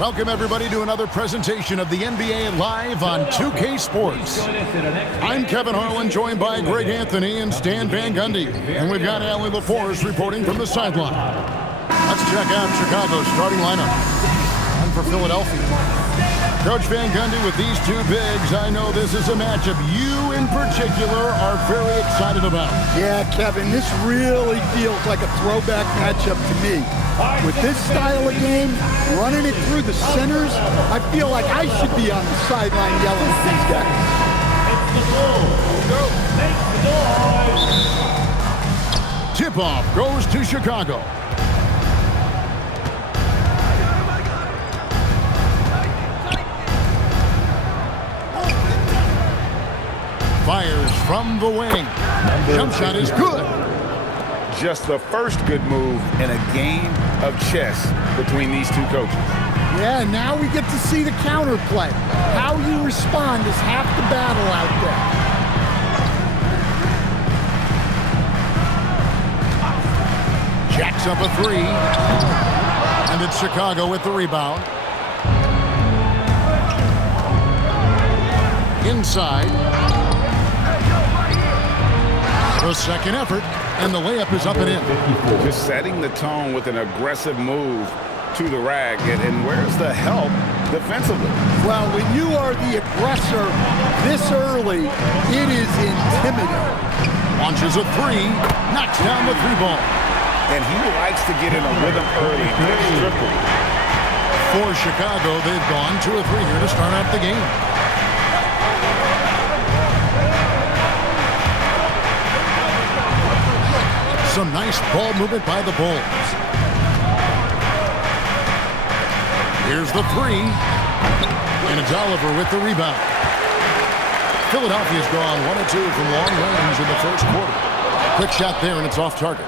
Welcome, everybody, to another presentation of the NBA Live on 2K Sports. I'm Kevin Harlan, joined by Greg Anthony and Stan Van Gundy. And we've got Allie LaForce reporting from the sideline. Let's check out Chicago's starting lineup. And for Philadelphia, Coach Van Gundy, with these two bigs, I know this is a matchup you in particular are very excited about. Yeah, Kevin, this really feels like a throwback matchup to me. With this style of game, running it through the centers, I feel like I should be on the sideline yelling at these guys. Tip-off goes to Chicago. Fires from the wing. Jump shot is good. Just the first good move in a game of chess between these two coaches. Yeah, now we get to see the counterplay. How you respond is half the battle out there. Jacks up a three. And it's Chicago with the rebound. Inside. The second effort, and the layup is up and in. Just setting the tone with an aggressive move to the rack, and where's the help defensively? Well, when you are the aggressor this early, it is intimidating. Launches a three, knocks down the three ball. And he likes to get in a rhythm early. For Chicago, they've gone 2 of 3 here to start out the game. Some nice ball movement by the Bulls. Here's the three. And it's Oliver with the rebound. Philadelphia's gone 1 of 2 from long range in the first quarter. Quick shot there, and it's off target.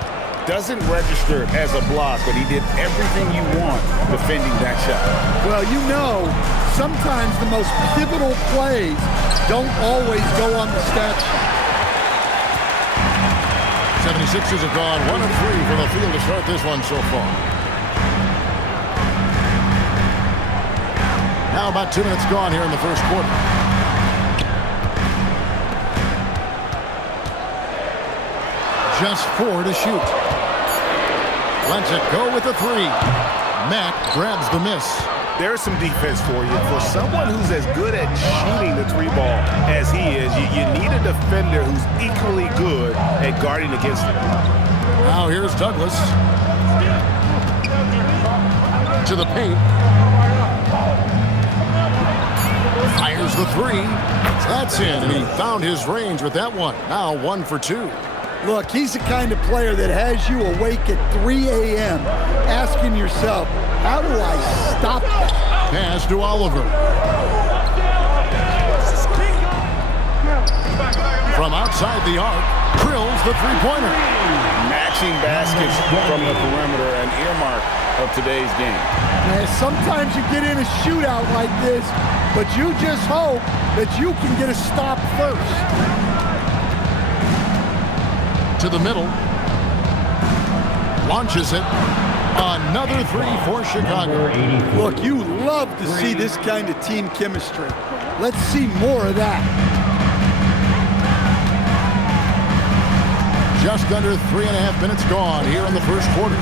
Doesn't register as a block, but he did everything you want defending that shot. Well, you know, sometimes the most pivotal plays don't always go on the stat sheet. 76ers have gone 1 of 3 from the field to start this one so far. Now about 2 minutes gone here in the first quarter. Just 4 to shoot. Lets it go with the 3. Mack grabs the miss. There's some defense for you. For someone who's as good at shooting the 3 ball as he is, you need a defender who's equally good at guarding against him. Now here's Douglas. To the paint. Fires the 3. That's in, and he found his range with that one. Now 1 for 2. Look, he's the kind of player that has you awake at 3 a.m. asking yourself, how do I stop that? Pass to Oliver. From outside the arc, drills the three-pointer. Matching baskets from the perimeter, an earmark of today's game. Man, sometimes you get in a shootout like this, but you just hope that you can get a stop first. To the middle. Launches it. Another 3 for Chicago. Look, you love to see this kind of team chemistry. Let's see more of that. Just under 3.5 minutes gone here in the first quarter.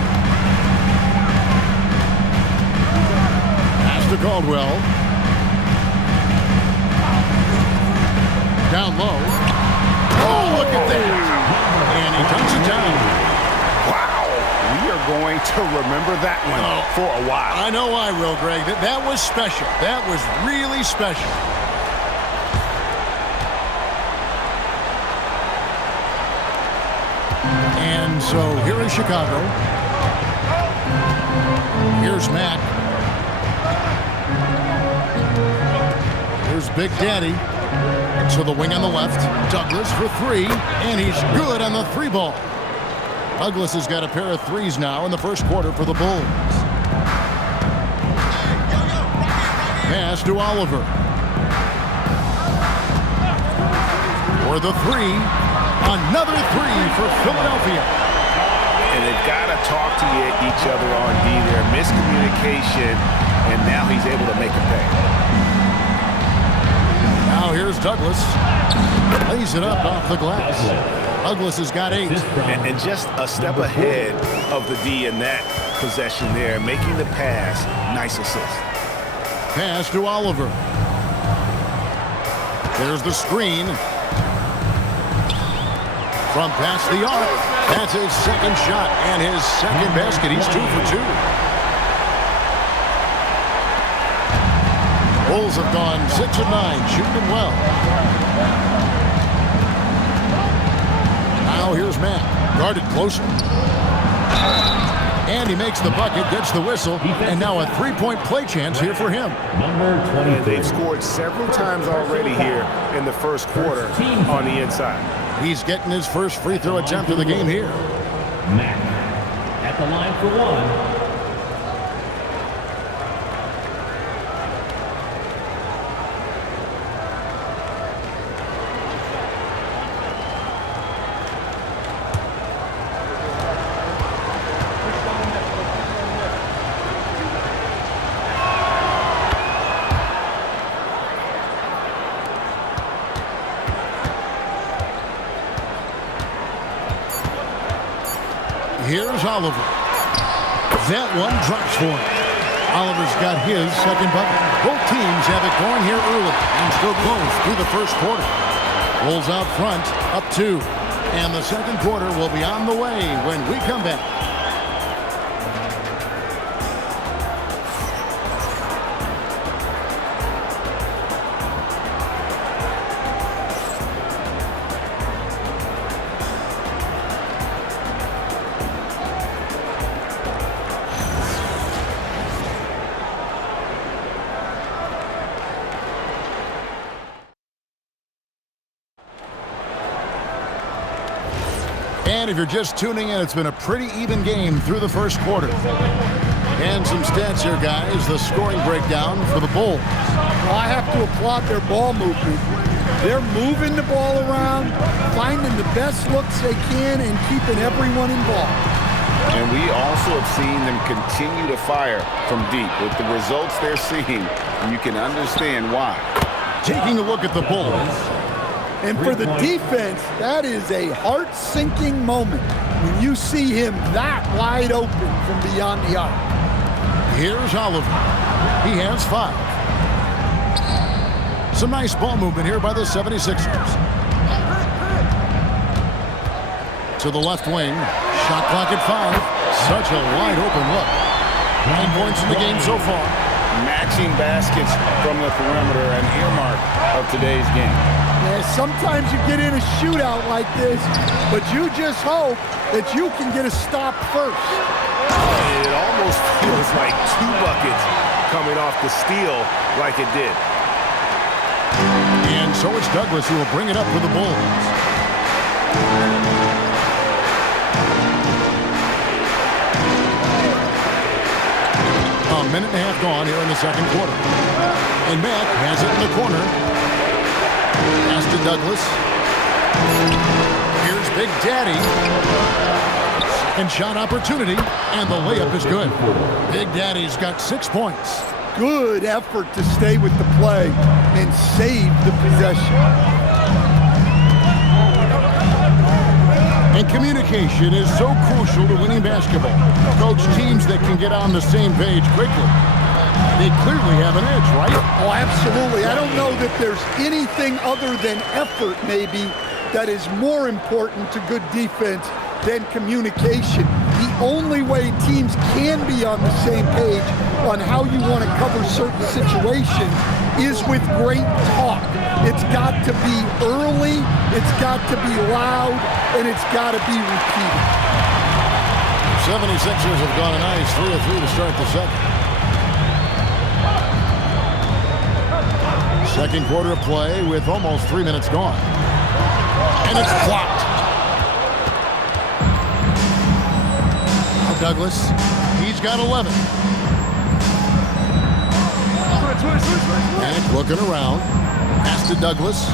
Pass to Caldwell. Down low. Oh, look at that. And he comes it down. Wow. We are going to remember that one for a while. I know I will, Greg. That was special. That was really special. And so here is Chicago. Here's Mack. Here's Big Daddy. To the wing on the left. Douglas for 3. And he's good on the 3 ball. Douglas has got a pair of 3s now in the first quarter for the Bulls. Pass to Oliver. For the 3. Another 3 for Philadelphia. And they've got to talk to each other on D there. Miscommunication, and now he's able to make a pay. Now here's Douglas. Lays it up off the glass. Douglas has got 8. And just a step ahead of the D in that possession there, making the pass. Nice assist. Pass to Oliver. There's the screen. From past the arc. That's his second shot and his second basket. He's 2 for 2. Bulls have gone 6 of 9, shooting well. Now here's Matt, guarded closer. And he makes the bucket, gets the whistle, and now a three-point play chance here for him. Number 20. They've scored several times already here in the first quarter on the inside. He's getting his first free throw attempt of the game here. Matt at the line for 1. Here's Oliver. That one drops for him. Oliver's got his second bucket. Both teams have it going here early and still close through the first quarter. Bulls out front, up 2. And the second quarter will be on the way when we come back. And if you're just tuning in, it's been a pretty even game through the first quarter. And some stats here, guys. The scoring breakdown for the Bulls. Well, I have to applaud their ball movement. They're moving the ball around, finding the best looks they can, and keeping everyone involved. And we also have seen them continue to fire from deep. With the results they're seeing, you can understand why. Taking a look at the Bulls. And for the defense, that is a heart-sinking moment when you see him that wide open from beyond the arc. Here's Oliver. He has 5. Some nice ball movement here by the 76ers. To the left wing. Shot clock at 5. Such a wide open look. 9 points in the game so far. Matching baskets from the perimeter, an earmark of today's game. Yeah, sometimes you get in a shootout like this, but you just hope that you can get a stop first. It almost feels like 2 buckets coming off the steal like it did. And so it's Douglas who will bring it up for the Bulls. A minute and a half gone here in the second quarter. And Matt has it in the corner. Pass to Douglas. Here's Big Daddy. Second shot opportunity, and the layup is good. Big Daddy's got 6 points. Good effort to stay with the play and save the possession. And communication is so crucial to winning basketball. Coach, teams that can get on the same page quickly, they clearly have an edge, right? Oh, absolutely. I don't know that there's anything other than effort, maybe, that is more important to good defense than communication. The only way teams can be on the same page on how you want to cover certain situations is with great talk. It's got to be early, it's got to be loud, and it's got to be repeated. 76ers have gone a nice 3 of 3 to start the second. Second quarter of play with almost 3 minutes gone. And it's blocked. Now Douglas, he's got 11. And looking around. Pass to Douglas.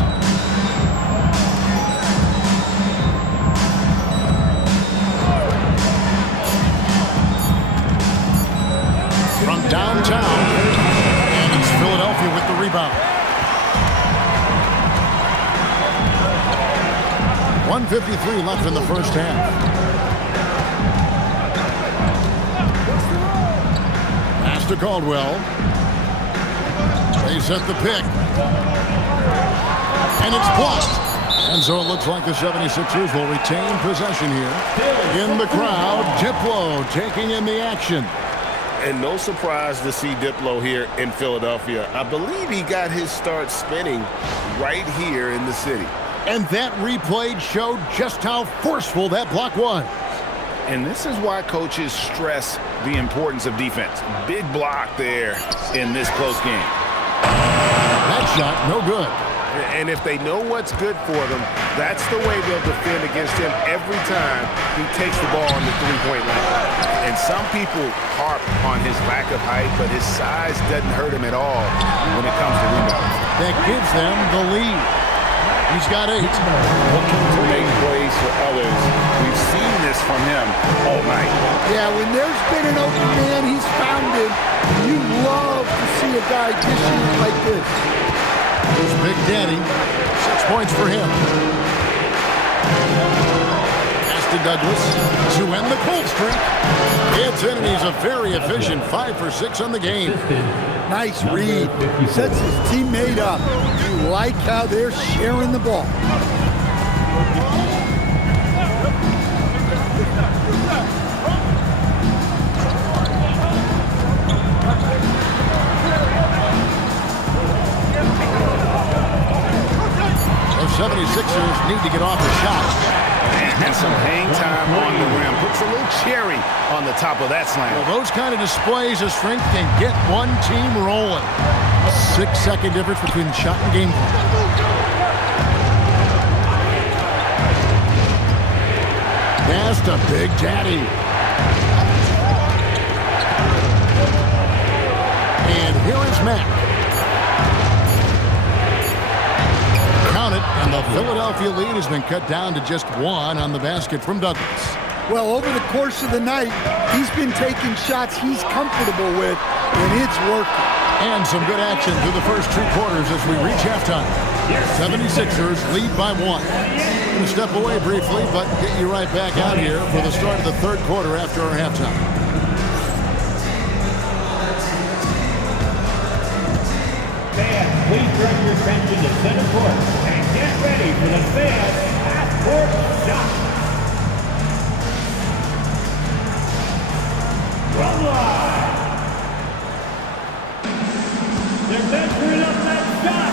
downtown. And it's Philadelphia with the rebound. 1:53 left in the first half. Pass to Caldwell. They set the pick. And it's blocked. And so it looks like the 76ers will retain possession here. In the crowd, Diplo taking in the action. And no surprise to see Diplo here in Philadelphia. I believe he got his start spinning right here in the city. And that replay showed just how forceful that block was. And this is why coaches stress the importance of defense. Big block there in this close game. That shot, no good. And if they know what's good for them, that's the way they'll defend against him every time he takes the ball on the three-point line. And some people harp on his lack of height, but his size doesn't hurt him at all when it comes to rebounds. That gives them the lead. He's got 8. Looking to make plays for others. We've seen this from him all night. Yeah, when there's been an open man, he's found him. You love to see a guy dish it like this. Here's Big Daddy. 6 points for him. Pass to Douglas to end the cold streak. Gets in, and he's a very efficient 5 for 6 on the game. Nice read. Sets his teammate up. You like how they're sharing the ball. The 76ers need to get off the shot. And some hang time on the rim. Puts a little cherry on the top of that slam. Well, those kind of displays of strength can get one team rolling. 6-second difference between shot and game clock. Pass to Big Daddy. And here is Mack. Count it, and the Philadelphia lead has been cut down to just 1 on the basket from Douglas. Well, over the course of the night, he's been taking shots he's comfortable with, and it's working. And some good action through the first 2 quarters as we reach halftime. 76ers lead by 1. We'll step away briefly, but get you right back out here for the start of the 3rd quarter after our halftime. Fans, please direct your attention to center court and get ready for the fan half-court shot. Run line. They're measuring up that shot.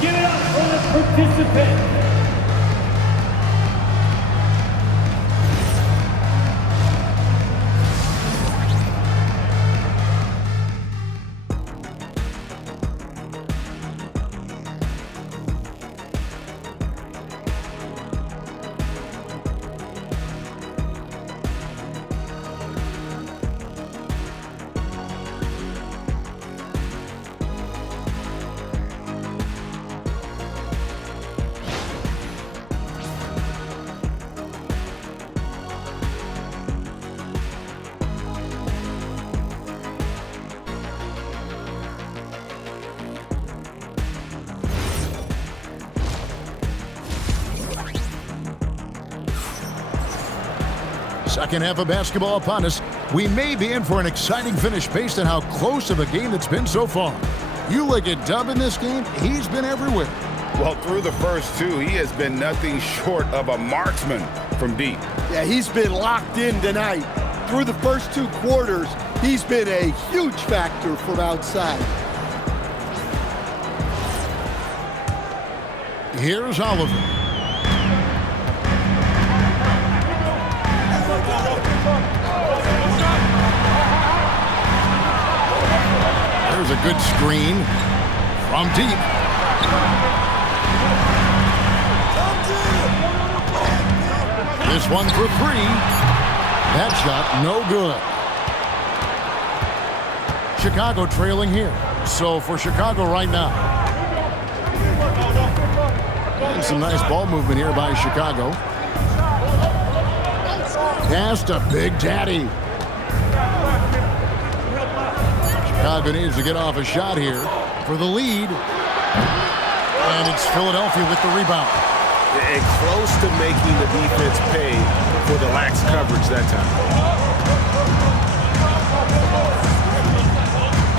Give it up for the participant. Second half of basketball upon us. We may be in for an exciting finish based on how close of a game it's been so far. You look at Dub in this game, he's been everywhere. Well, through the first 2, he has been nothing short of a marksman from deep. Yeah, he's been locked in tonight. Through the first 2 quarters, he's been a huge factor from outside. Here's Oliver. There's a good screen from deep. This one for 3. That shot, no good. Chicago trailing here. So for Chicago right now, And some nice ball movement here by Chicago. Pass to Big Daddy. Chicago needs to get off a shot here for the lead. And it's Philadelphia with the rebound. And close to making the defense pay for the lax coverage that time.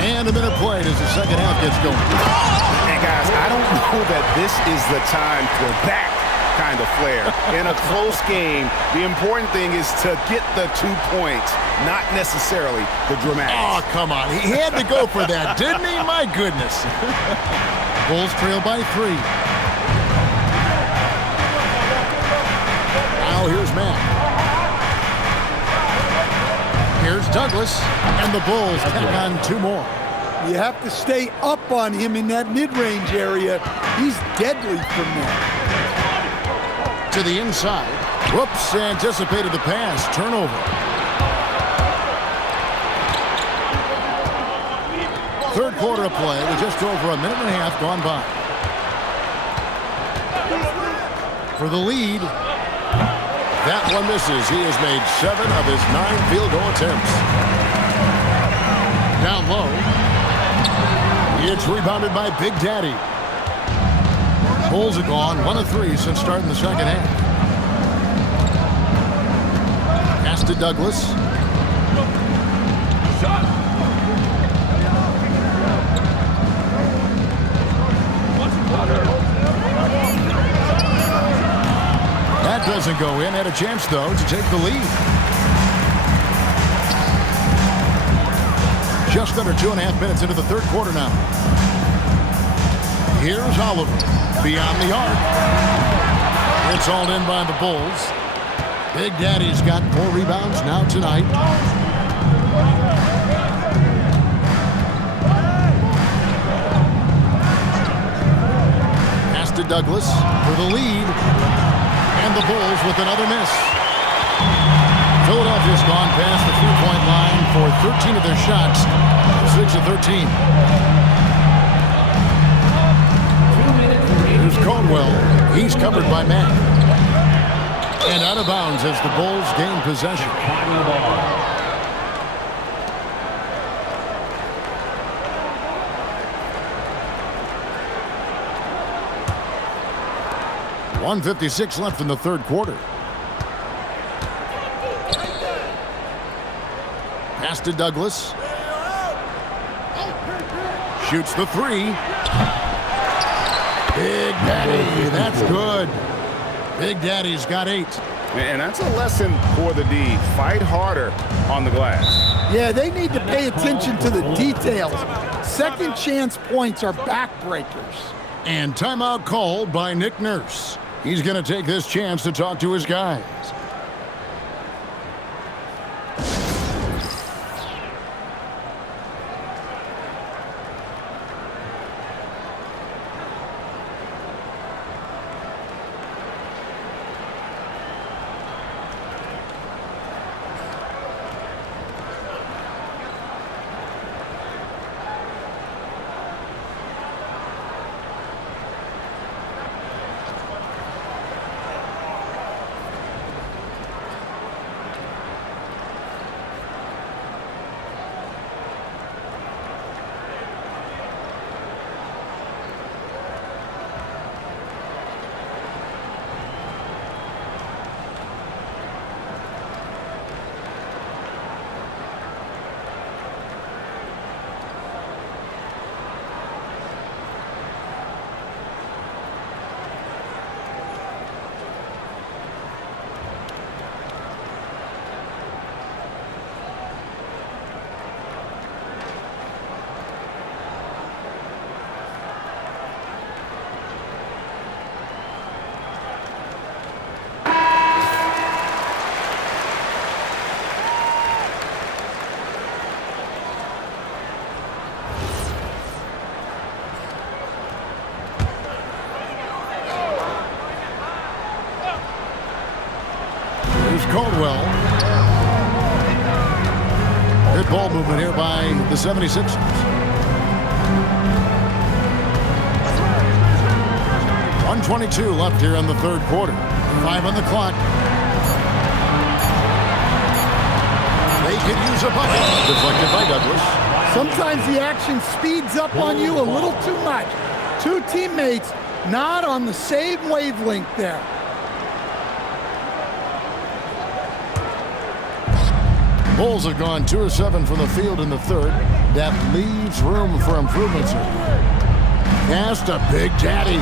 And a minute played as the second half gets going. And guys, I don't know that this is the time for that kind of flair. In a close game, the important thing is to get the 2 points, not necessarily the dramatics. Oh, come on. He had to go for that, didn't he? My goodness. Bulls trail by 3. Now here's Matt. Here's Douglas, and the Bulls tack on 2 more. You have to stay up on him in that mid-range area. He's deadly from there. To the inside. Whoops, anticipated the pass. Turnover. Third quarter of play with just over a minute and a half gone by. For the lead. That one misses. He has made 7 of his 9 field goal attempts. Down low. It's rebounded by Big Daddy. Bulls have gone 1 of 3 since starting the second half. Pass to Douglas. That doesn't go in. Had a chance, though, to take the lead. Just under 2.5 minutes into the third quarter now. Here's Oliver. Beyond the arc. It's hauled in by the Bulls. Big Daddy's got 4 rebounds now tonight. Pass to Douglas for the lead. And the Bulls with another miss. Philadelphia's gone past the 3-point line for 13 of their shots. 6 of 13. Here's Caldwell. He's covered by Matt. And out of bounds as the Bulls gain possession. 1:56 left in the third quarter. Pass to Douglas. Shoots the 3. Big Daddy, that's good. Big Daddy's got 8. And that's a lesson for the D. Fight harder on the glass. Yeah, they need to pay attention to the details. Second chance points are backbreakers. And timeout called by Nick Nurse. He's going to take this chance to talk to his guys. Caldwell. Good ball movement here by the 76ers. 1:22 left here in the third quarter. 5 on the clock. They could use a bucket. Deflected by Douglas. Sometimes the action speeds up on you a little too much. Two teammates not on the same wavelength there. Bulls have gone 2 of 7 from the field in the third. That leaves room for improvements here. Pass to Big Daddy.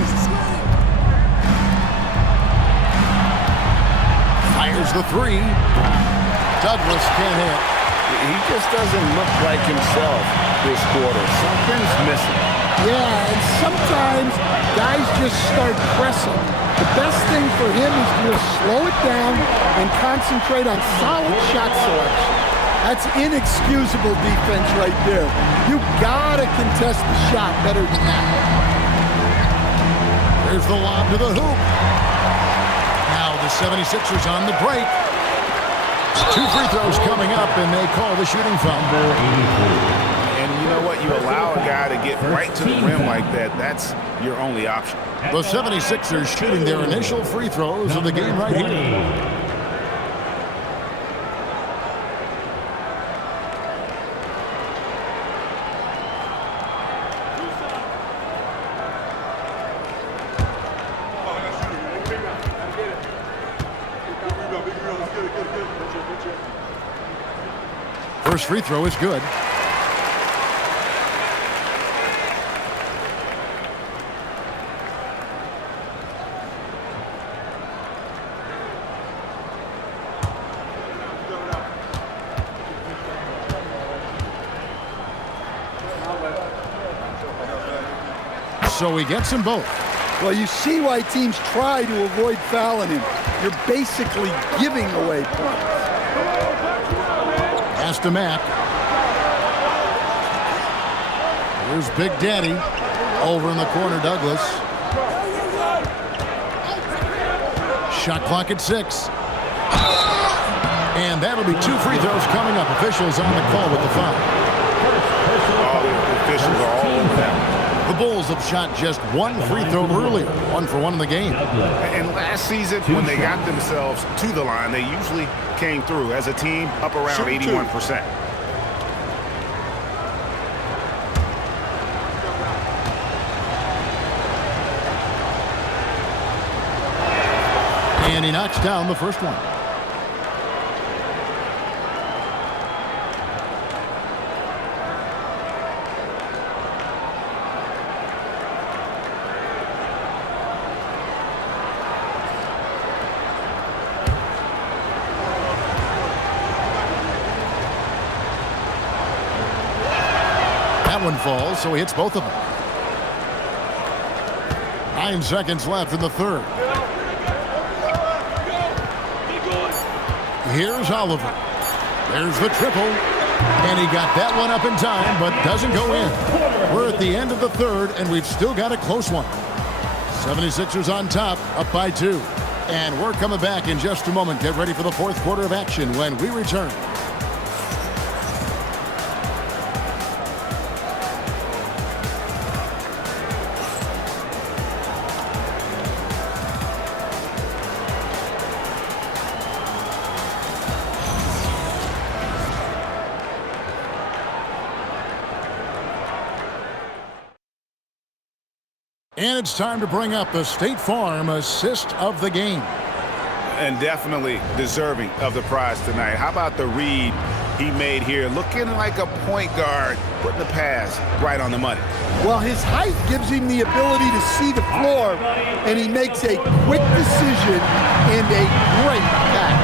Fires the three. Douglas can't hit. He just doesn't look like himself this quarter. Something's missing. Yeah, and sometimes guys just start pressing. The best thing for him is to just slow it down and concentrate on solid shot selection. That's inexcusable defense right there. You gotta contest the shot better than that. There's the lob to the hoop. Now the 76ers on the break. 2 free throws coming up, and they call the shooting foul. And you know what? You allow a guy to get right to the rim like that. That's your only option. The 76ers shooting their initial free throws of the game right here. First free throw is good. So he gets them both. Well, you see why teams try to avoid fouling him. You're basically giving away points. Pass to Mack. Here's Big Daddy. Over in the corner, Douglas. Shot clock at 6. And that'll be 2 free throws coming up. Officials on the call with the foul. The officials are all over that. The Bulls have shot just 1 free throw earlier. 1 for 1 in the game. And last season, when they got themselves to the line, they usually came through as a team up around 81%. And he knocks down the first one. One falls, so he hits both of them. 9 seconds left in the third. Here's Oliver. There's the triple. And he got that one up in time, but doesn't go in. We're at the end of the third, and we've still got a close one. 76ers on top, up by 2. And we're coming back in just a moment. Get ready for the fourth quarter of action when we return. And it's time to bring up the State Farm assist of the game. And definitely deserving of the prize tonight. How about the read he made here? Looking like a point guard, putting the pass right on the money. Well, his height gives him the ability to see the floor, and he makes a quick decision and a great pass.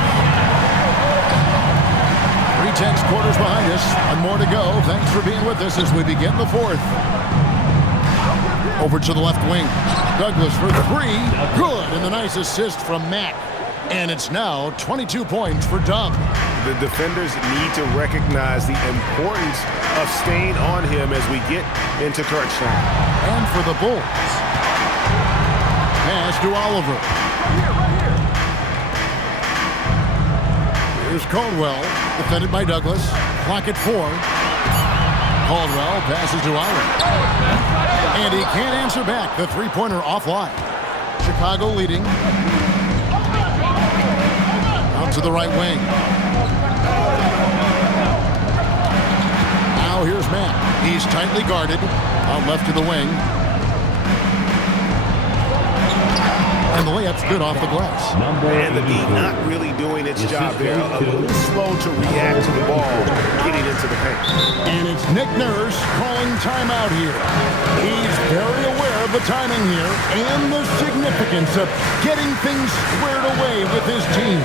3/10 quarters behind us, and more to go. Thanks for being with us as we begin the fourth. Over to the left wing. Douglas for 3. Good. And the nice assist from Mack. And it's now 22 points for Dub. The defenders need to recognize the importance of staying on him as we get into crunch time. And for the Bulls. Pass to Oliver. Here's Caldwell. Defended by Douglas. Clock at 4. Caldwell passes to Oliver. And he can't answer back. The three-pointer offline. Chicago leading. Out to the right wing. Now here's Matt. He's tightly guarded. Out left to the wing. And the layup's good off the glass. And the D not really doing its job there. A little slow to react to the ball getting into the paint. And it's Nick Nurse calling timeout here. He's very aware of the timing here and the significance of getting things squared away with his team.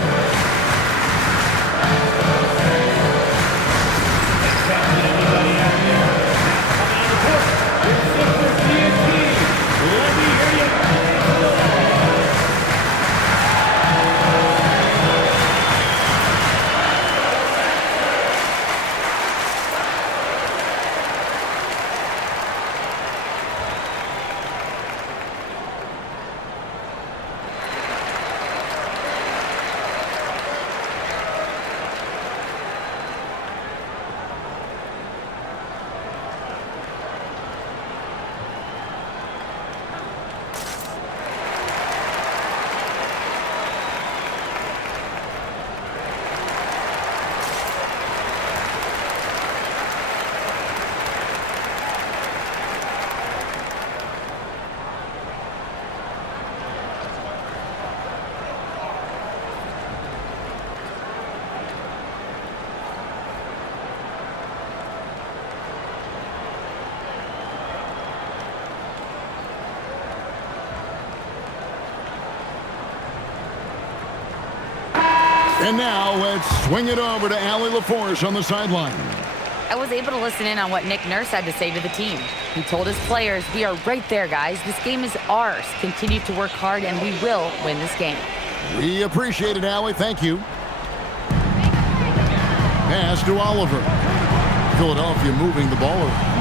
And now let's swing it over to Allie LaForce on the sideline. I was able to listen in on what Nick Nurse had to say to the team. He told his players, we are right there, guys. This game is ours. Continue to work hard, and we will win this game. We appreciate it, Allie. Thank you. Pass to Oliver. Philadelphia moving the ball around.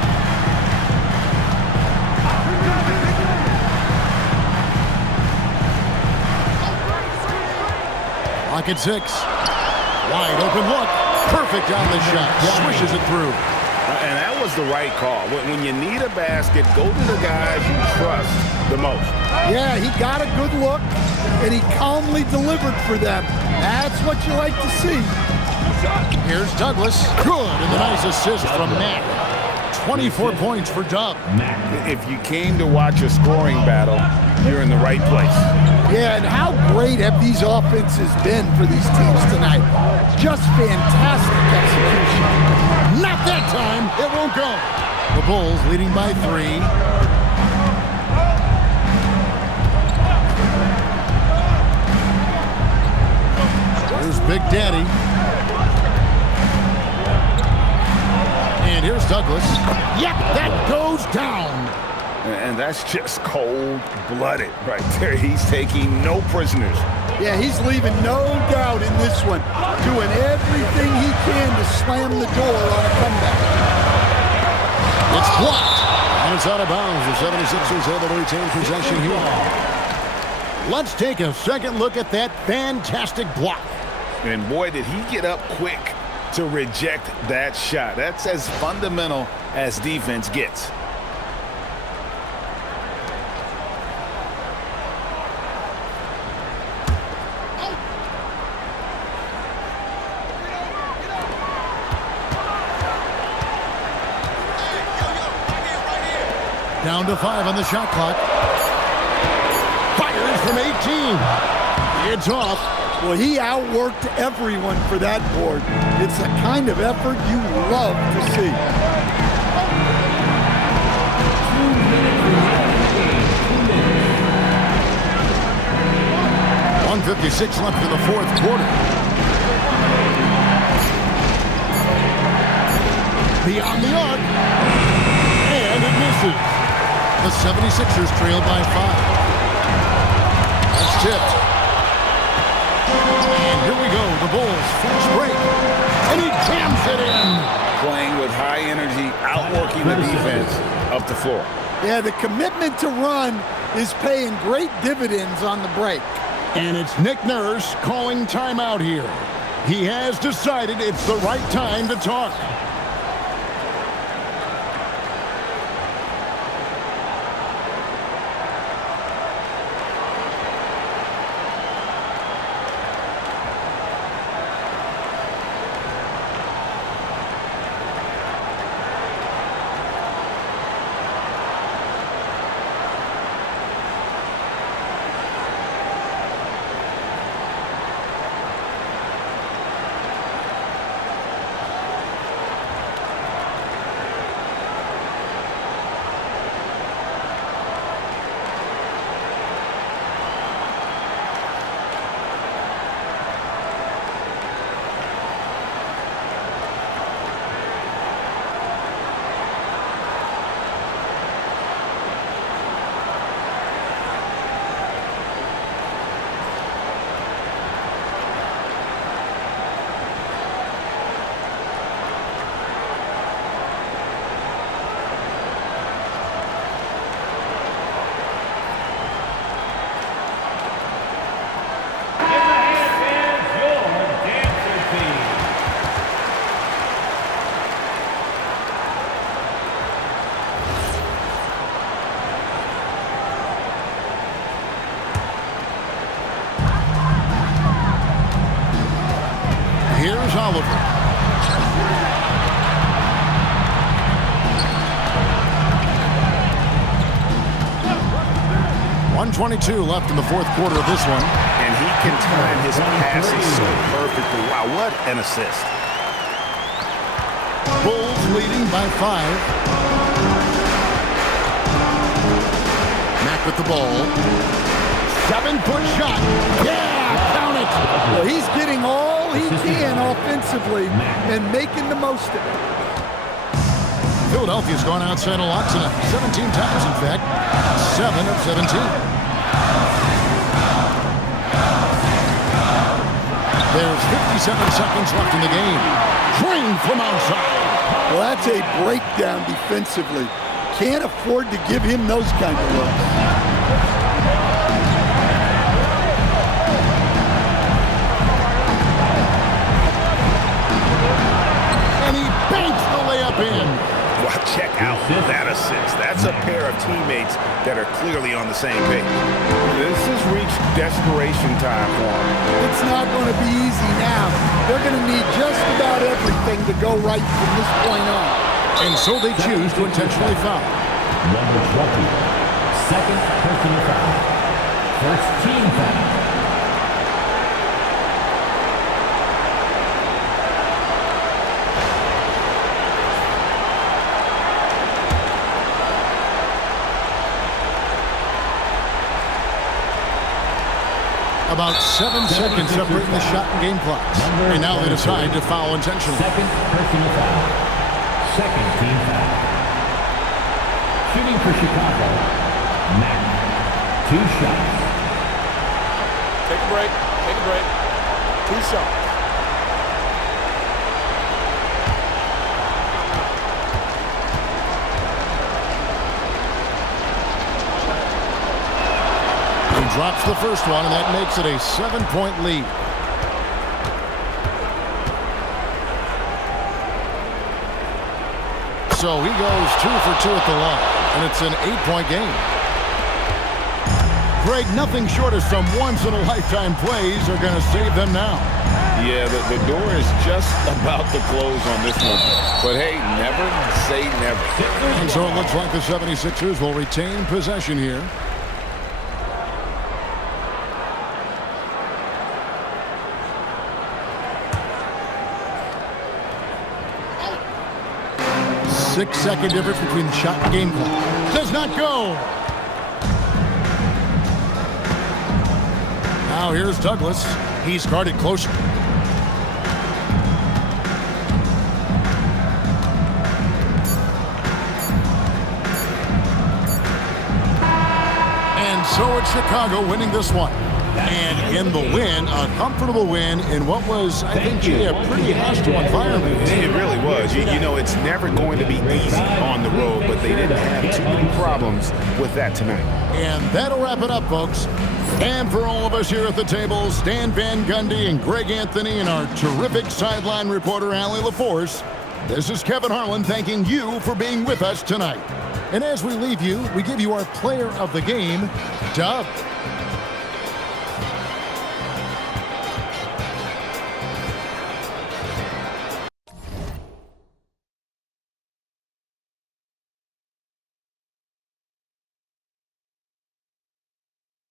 Lock at 6. Wide open look. Perfect on the shot. Swishes it through. And that was the right call. When you need a basket, go to the guys you trust the most. Yeah, he got a good look, and he calmly delivered for them. That's what you like to see. Here's Douglas. Good, and the nice assist from Matt. 24 points for Doug. If you came to watch a scoring battle, you're in the right place. Yeah, and how great have these offenses been for these teams tonight? Just fantastic execution. Not that time. It won't go. The Bulls leading by 3. Here's Big Daddy. And here's Douglas. Yep, that goes down. And that's just cold-blooded right there. He's taking no prisoners. Yeah, he's leaving no doubt in this one. Doing everything he can to slam the door on a comeback. It's blocked. And it's out of bounds. The 76ers able to retain possession here. Let's take a second look at that fantastic block. And boy, did he get up quick to reject that shot. That's as fundamental as defense gets. Down to 5 on the shot clock. Fires from 18. It's off. Well, he outworked everyone for that board. It's the kind of effort you love to see. 1:56 left in the fourth quarter. Beyond the arc. And it misses. The 76ers trail by 5. That's tipped. And here we go, the Bulls, fast break. And he jams it in. Playing with high energy, outworking the defense up the floor. Yeah, the commitment to run is paying great dividends on the break. And it's Nick Nurse calling timeout here. He has decided it's the right time to talk. Oliver. 1:22 left in the fourth quarter of this one. And he can time his passes so perfectly. Wow, what an assist. Bulls leading by 5. Mack with the ball. 7-foot shot. Yeah, count it. Well, he's getting all he can offensively and making the most of it. Philadelphia's gone outside a lot tonight. 17 times, in fact. 7 of 17. There's 57 seconds left in the game. Drained from outside. Well, that's a breakdown defensively. Can't afford to give him those kind of looks. And he banks the layup in. Well, check out that assist. That's a pair of teammates that are clearly on the same page. This has reached desperation time for them. It's not going to be easy now. They're going to need just about everything to go right from this point on. And so they choose to intentionally foul. Number 20, second personal foul. First team foul. About 7 seconds separating the shot and game clocks. And now they decide to foul intentionally. Second personal foul. Second team foul. Shooting for Chicago, Mack. 2 shots. Take a break. Take a break. 2 shots. He drops the first one, and that makes it a 7-point lead. So he goes 2 for 2 at the line, and it's an 8-point game. Greg, nothing short of some once-in-a-lifetime plays are going to save them now. Yeah, the door is just about to close on this one. But hey, never say never. And so it looks like the 76ers will retain possession here. Six-second difference between the shot and game clock. Does not go. Now here's Douglas. He's guarded closer. And so it's Chicago winning this one. And in the win, a comfortable win in what was, I think, Jay, a pretty hostile environment. It really was. You know, it's never going to be easy on the road, but they didn't have too many problems with that tonight. And that'll wrap it up, folks. And for all of us here at the table, Stan Van Gundy and Greg Anthony and our terrific sideline reporter, Allie LaForce, this is Kevin Harlan thanking you for being with us tonight. And as we leave you, we give you our player of the game, Dub.